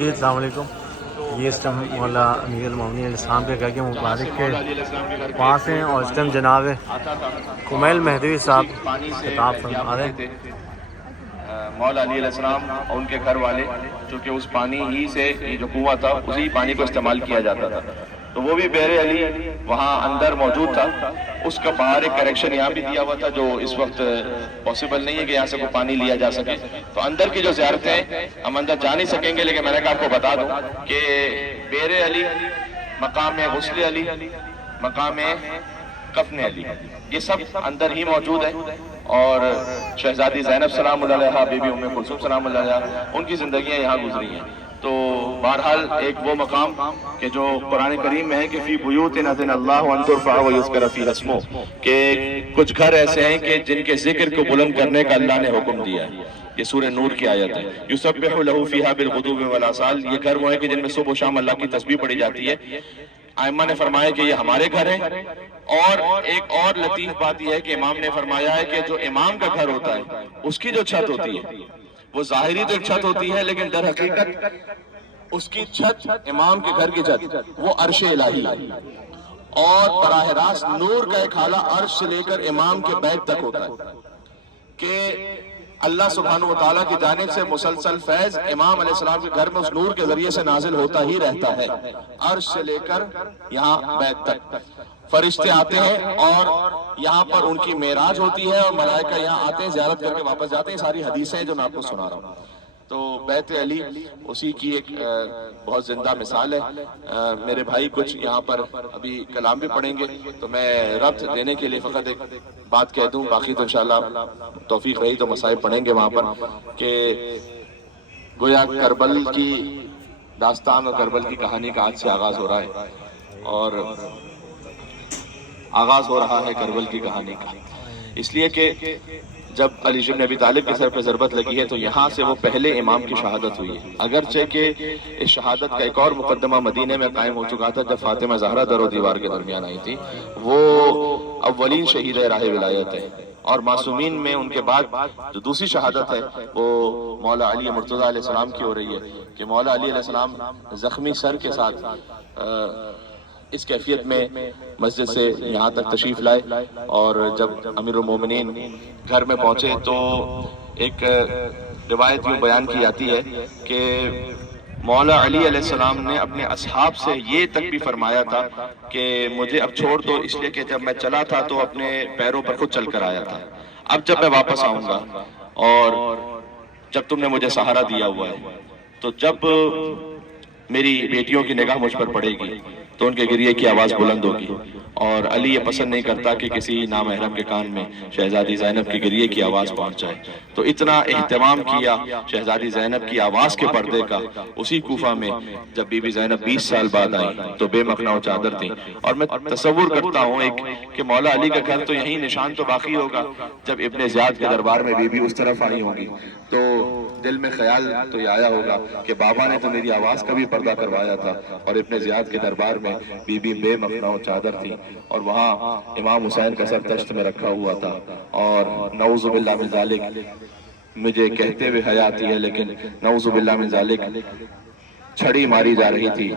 جی السلام علیکم۔ یہ اس ٹائم مولا امیر المومنین علیہ السلام کے گھر کے مبارک کے پاس ہیں اور اس ٹائم جناب کمیل مہدوی صاحب خطاب فرما رہے ہیں۔ مولا علی علیہ السلام اور ان کے گھر والے، چونکہ اس پانی ہی سے یہ جو کنواں تھا اسی پانی کو استعمال کیا جاتا تھا، تو وہ بھی بحر علی وہاں اندر موجود تھا۔ اس کا باہر ایک کریکشن یہاں بھی دیا ہوا تھا، جو اس وقت پاسبل نہیں ہے کہ یہاں سے کوئی پانی لیا جا سکے، تو اندر کی جو زیارتیں ہم اندر جا نہیں سکیں گے، لیکن میں نے کہا آپ کو بتا دوں کہ بحر علی، مقام غسل علی، مقام کفن علی، یہ سب اندر ہی موجود ہے۔ اور شہزادی زینب سلام اللہ علیہا، بی بی ام کلثوم سلام اللہ علیہا، ان کی زندگیاں یہاں گزری ہیں۔ تو بہرحال ایک وہ مقام کہ جو قرآن کریم میں ہے کہ فی بیوت اذن اللہ ان ترفع ویذکر فیہا اسمہ، کہ کچھ گھر ایسے ہیں کہ جن کے ذکر کو بلند کرنے کا اللہ نے حکم دیا ہے۔ یہ سورہ نور کی آیت ہے۔ یسبح لہ فیہا بالغدو والآصال، یہ گھر وہ ہیں کہ جن میں صبح و شام اللہ کی تسبیح پڑھی جاتی ہے۔ ائمہ نے فرمایا کہ یہ ہمارے گھر ہیں، اور ایک اور لطیف بات یہ ہے کہ امام نے فرمایا ہے کہ جو امام کا گھر ہوتا ہے اس کی جو چھت ہوتی ہے وہ ظاہری تو ایک چھت ہوتی ہے، لیکن در حقیقت اس کی چھت، امام کے گھر کی چھت، وہ عرش الہی ہے، اور براہ راست نور کا ایک حالہ عرش سے لے کر امام کے بیت تک ہوتا ہے کہ اللہ سبحانہ وتعالیٰ کی جانب سے مسلسل فیض امام علیہ السلام کے گھر میں اس نور کے ذریعے سے نازل ہوتا ہی رہتا ہے، عرش سے لے کر یہاں بیت تک۔ فرشتے آتے ہیں اور یہاں پر ان کی معراج ہوتی ہے، اور ملائکہ یہاں آتے ہیں، زیارت کر کے واپس جاتے ہیں۔ ساری حدیثیں ہیں جو میں آپ کو سنا رہا ہوں۔ تو بیت علی اسی کی ایک بہت زندہ مثال ہے۔ میرے بھائی کچھ یہاں پر ابھی کلام بھی پڑھیں گے، تو میں ربط دینے کے لیے فقط ایک بات کہہ دوں، باقی تو انشاءاللہ توفیق رہی تو مصائب پڑھیں گے وہاں پر، کہ گویا کربل کی داستان اور کربل کی کہانی کا آج سے آغاز ہو رہا ہے، اور آغاز ہو رہا ہے کربل کی کہانی کا، اس لیے کہ جب علی بن ابی طالب کے سر پہ ضربت لگی ہے تو یہاں سے وہ پہلے امام کی شہادت ہوئی ہے، اگرچہ کہ اس شہادت کا ایک اور مقدمہ مدینے میں قائم ہو چکا تھا جب فاطمہ زہرا در و دیوار کے درمیان آئی تھی، وہ اولین شہید راہ ولایت ہے، اور معصومین میں ان کے بعد جو دوسری شہادت ہے وہ مولا علی مرتضیٰ علیہ السلام کی ہو رہی ہے، کہ مولا علی علیہ السلام زخمی سر کے ساتھ اس کیفیت میں مسجد سے یہاں تک تشریف لائے، اور جب امیر المومنین گھر میں پہنچے تو ایک روایت یوں بیان کی جاتی ہے کہ مولا علی علیہ السلام نے اپنے اصحاب سے یہ تک بھی فرمایا تھا کہ مجھے اب چھوڑ دو، اس لیے کہ جب میں چلا تھا تو اپنے پیروں پر خود چل کر آیا تھا، اب جب میں واپس آؤں گا اور جب تم نے مجھے سہارا دیا ہوا ہے، تو جب میری بیٹیوں کی نگاہ مجھ پر پڑے گی تو ان کے گریے کی آواز بلند ہوگی، اور علی یہ پسند نہیں کرتا کہ کسی نامحرم کے کان میں شہزادی زینب کی گریے کی آواز پہنچ جائے، تو اتنا اہتمام کیا شہزادی زینب کی آواز کے پردے کا اسی کوفہ میں جب بی بی زینب 20 سال بعد آئی تو بے مخنہ و چادر تھی۔ اور میں تصور کرتا ہوں ایک کہ مولا علی کا گھر تو یہیں نشان تو باقی ہوگا، جب ابن زیاد کے دربار میں بی بی اس طرف آئی ہوگی تو دل میں خیال تو یہ آیا ہوگا کہ بابا نے تو میری آواز کا بھی پردہ کروایا تھا، اور ابن زیاد کے دربار میں بی بی بے مخنہ و چادر تھی، اور وہاں امام حسین کا سر تشت میں رکھا ہوا تھا، اور نعوذ باللہ من ذالک، مجھے کہتے ہوئے حیا آتی ہے لیکن نعوذ باللہ من ذالک چھڑی ماری جا رہی تھی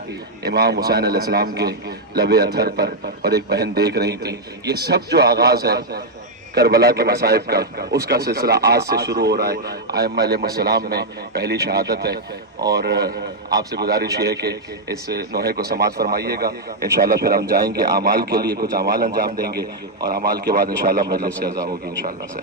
امام حسین علیہ السلام کے لب اطہر پر، اور ایک بہن دیکھ رہی تھی۔ یہ سب جو آغاز ہے کربلا کے مصائب کا، اس کا سلسلہ آج سے شروع ہو رہا ہے۔ ائمہ علیہ السلام میں پہلی شہادت ہے، اور آپ سے گزارش یہ ہے کہ اس نوحے کو سماعت فرمائیے گا، انشاءاللہ پھر ہم جائیں گے اعمال کے لیے، کچھ اعمال انجام دیں گے، اور اعمال کے بعد انشاءاللہ مجلس سے عزا ہوگی انشاءاللہ سے۔